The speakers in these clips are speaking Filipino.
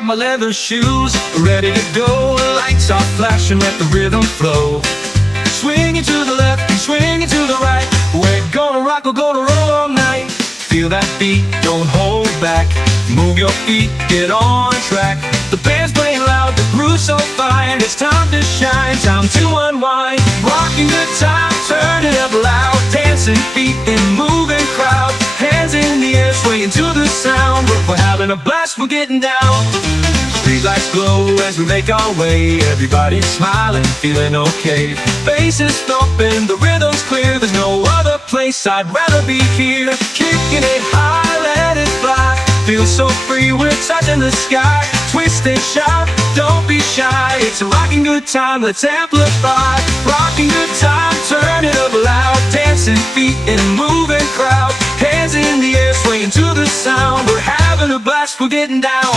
got my leather shoes, ready to go. Lights are flashing, let the rhythm flow. Swinging to the left and swinging to the right. We're gonna rock, we're gonna roll all night. Feel that beat, don't hold back. Move your feet, get on track. The band's playing loud, the groove's so fine. It's time to shine, time to unwind. Rocking good time, turn it up loud. Dancing feet in moving crowd. Hands in the air, swaying to the sound. We're having a blast, we're getting down. Streetlights glow as we make our way. Everybody's smiling, feeling okay. Faces thumping, the rhythm's clear. There's no other place I'd rather be here. Kicking it high, let it fly. Feel so free, we're touching the sky. Twist and shout, don't be shy. It's a rocking good time, let's amplify. Rocking good time, turn it up loud. Dancing feet in a moving crowd. Hands in the air, swaying to the sound. We're having a blast, we're getting down.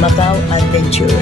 Macau Adventure.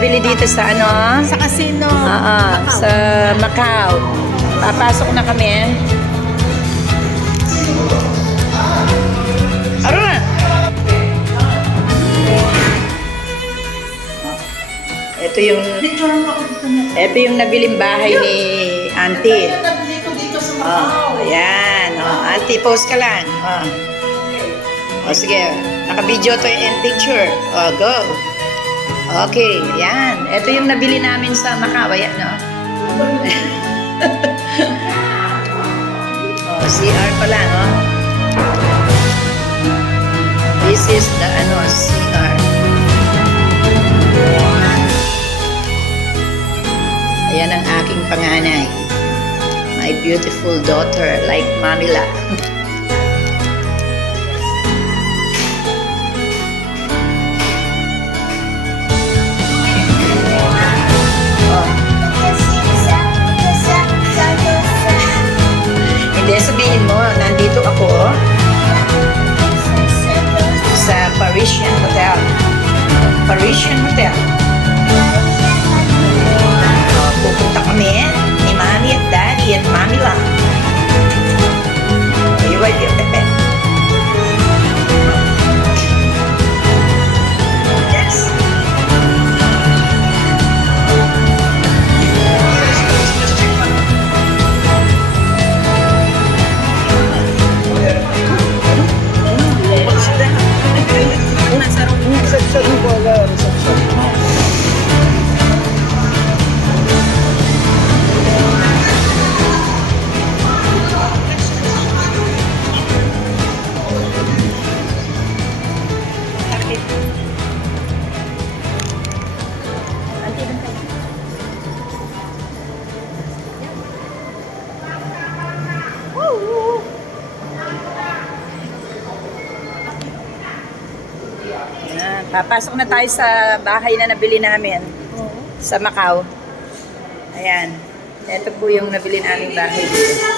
Nabili dito sa ano? Sa casino. Sa Macau. Papasok na kami. Aron! Ito yung nabiling bahay ni Auntie. Dito sa Macau. Ayan. Auntie, post ka lang. Sige. Naka-video to yung picture. Go. Okay, yan. Ito yung nabili namin sa Macau, yan, no? CR pala, no? This is the, CR. Ayan ang aking panganay. My beautiful daughter, like Manila. Papasok na tayo sa bahay na nabili namin sa Macau. Ayan. Ito po yung nabili naming bahay dito.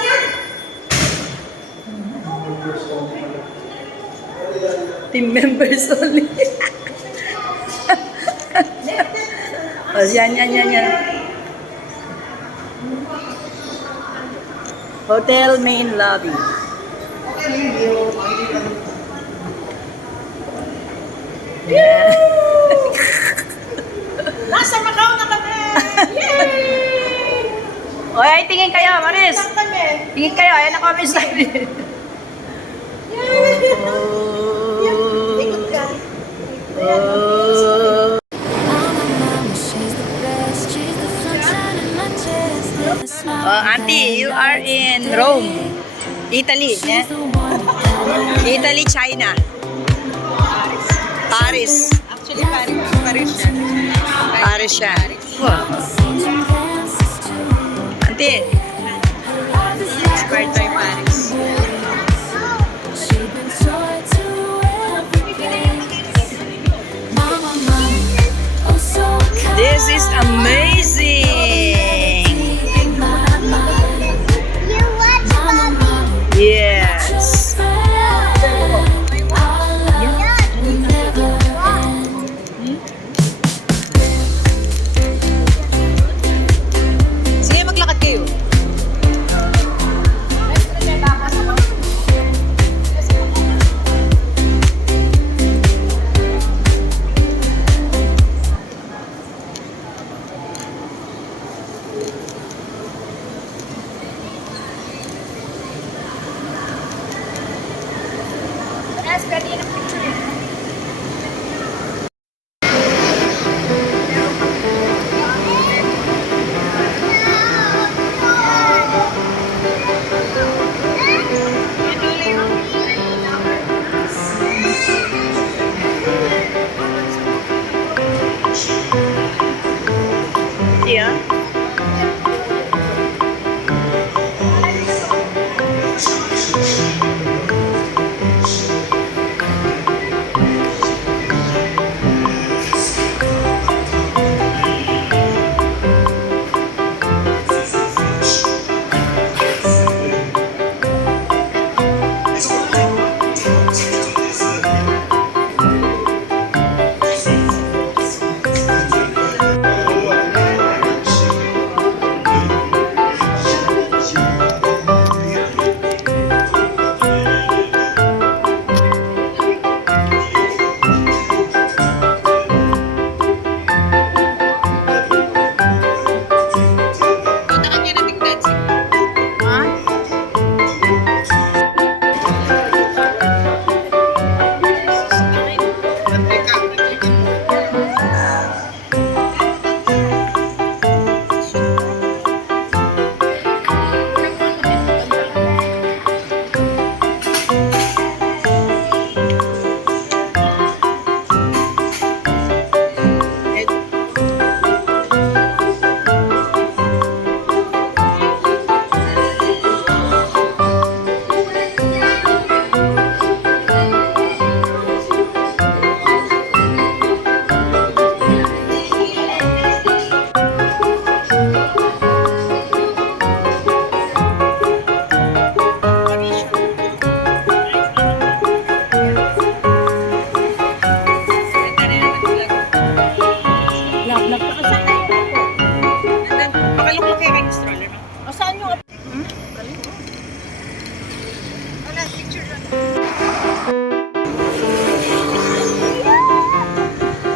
Team members only. O, yan. Hotel main lobby. Yeah. Nasa Macau na kami! Yay! O, ay, tingin kayo, Maris. Saan kami? Tingin kayo, ayan ako kami slide. Ikot ka. Auntie, you are in Rome, Italy. Eh? Italy, China. Paris. Actually, Paris siya. Paris siya. Wow. Auntie, Inspired by Paris. this is amazing. Yes. Sige, maglakad kayo. Yeah.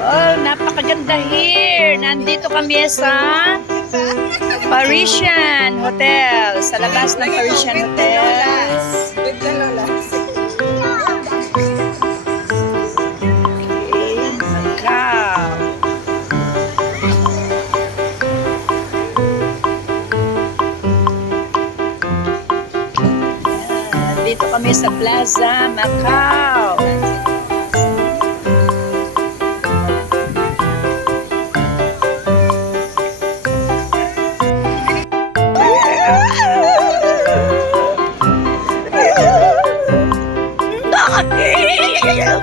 Oh, napakaganda here. Nandito kami sa Parisian Hotel. Sa labas ng Parisian Hotel. With the lolas. Macau. Dito kami sa Plaza Macau.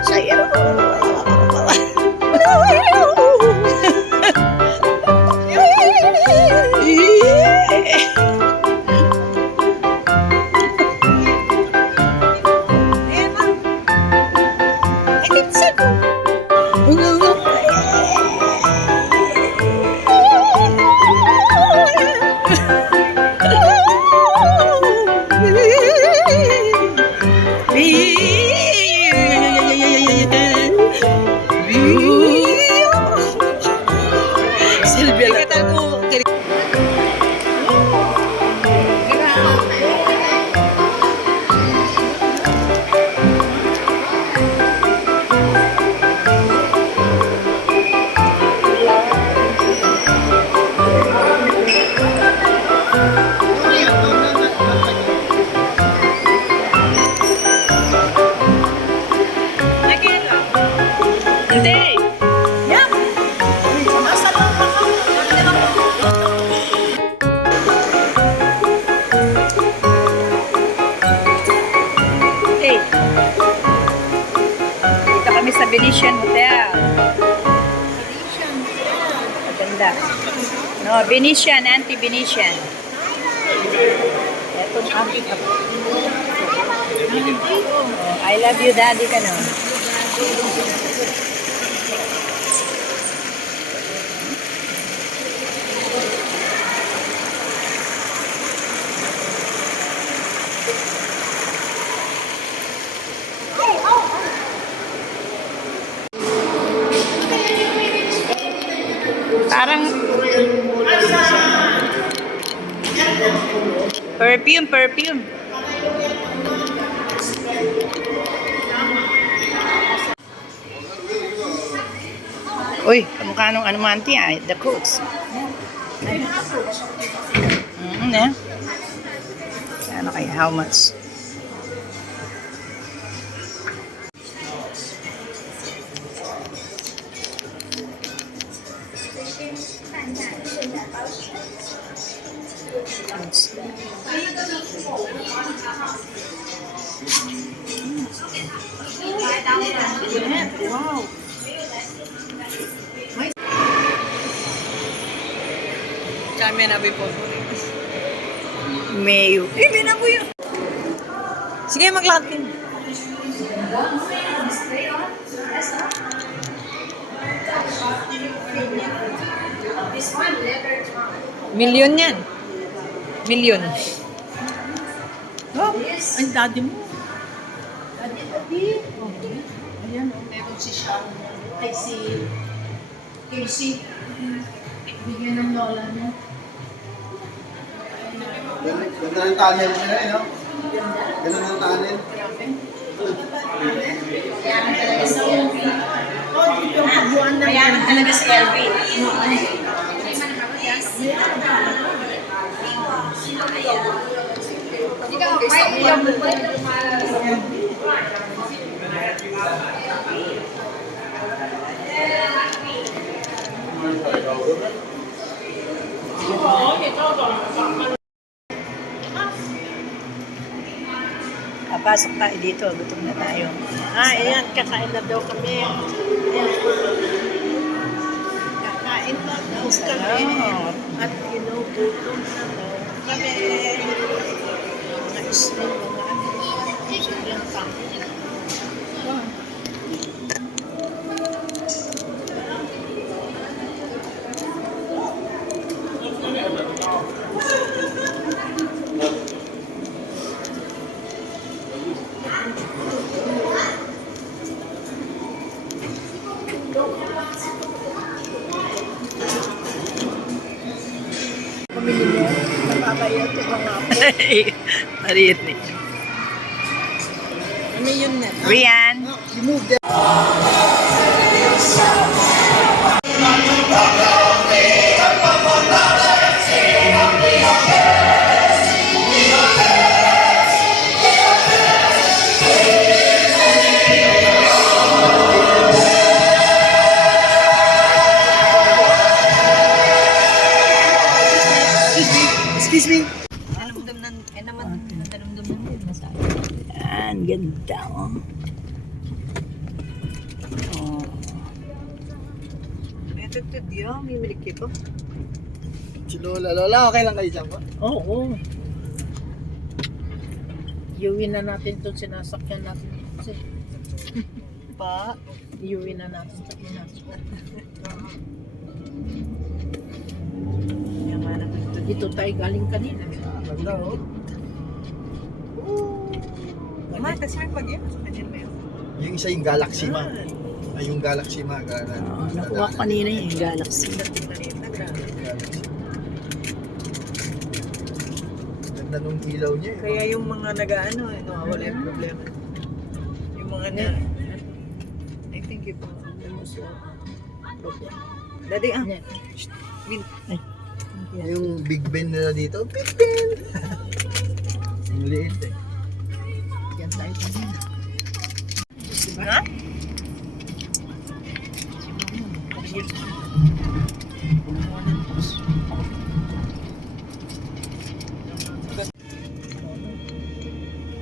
Sayo. Oh, Venetian, anti-Venetian. Etong aking apo. Oh, I love you, daddy ka no? Parang perfume. Uy, kamukha nung ano mo, auntie, the coats. Yeah. Ano kaya, how much? Wow. Kami na po. Mayo. Hindi na po yun. Sige, maglakad kayo. Milyon yan. Milyon. Oh, Ang daddy mo. Ayan o, meron si Sean. Ay, si Casey. Bigyan ng lola niya. Ganda ng tunnel nila eh, no? Ganda ng tunnel. Oh, dito ang kabuuan ng Ayan talaga si Elvie. Papasok tayo dito, gutom na tayo. ayan, kakain na daw kami. Kakain na daw kami. Oh. At ginugutom na daw kami. Mga isling, mga ano. Sobrang kami. Pamili mo, napabayad ko mga apo. Mariit ni. Ano yun na? Rian. Excuse me. Naramdam na, naman, naramdam na din. Masabi. Yan, ganda oh. Oh. May tagtad yun, may milikip po. Si Lola, okay lang kayo dyan po? Oo. Iuwi na natin itong sinasakyan natin. Kasi, Pa? iuwi na natin sa pinasok. Yung nga naman ito. Dito tayo galing kanina. Ganda oh. Ma, kasi may pag yun. Kanyan mo yun. Yung isa yung Galaxy ma. Ay, yung Galaxy ma. Oh, nakuha ko kanina yung Galaxy. Galaxy. Ganda nung ilaw niya eh. Kaya yung mga nag-ano, wala yung problema. Yung mga na... I think you po. Daddy, Yan. Yung Big Ben nila dito. Big Ben! Ang liit eh. Yan tayo kanina. Ha?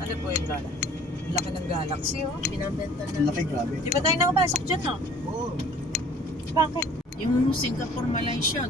Ano po yung Lola? Laki ng galaxy, oh. Pinabenta Ang na. laki, grabe. Di ba tayo nakapasok dyan, no? Oo. Bakit? Yung Singapore, Malaysia,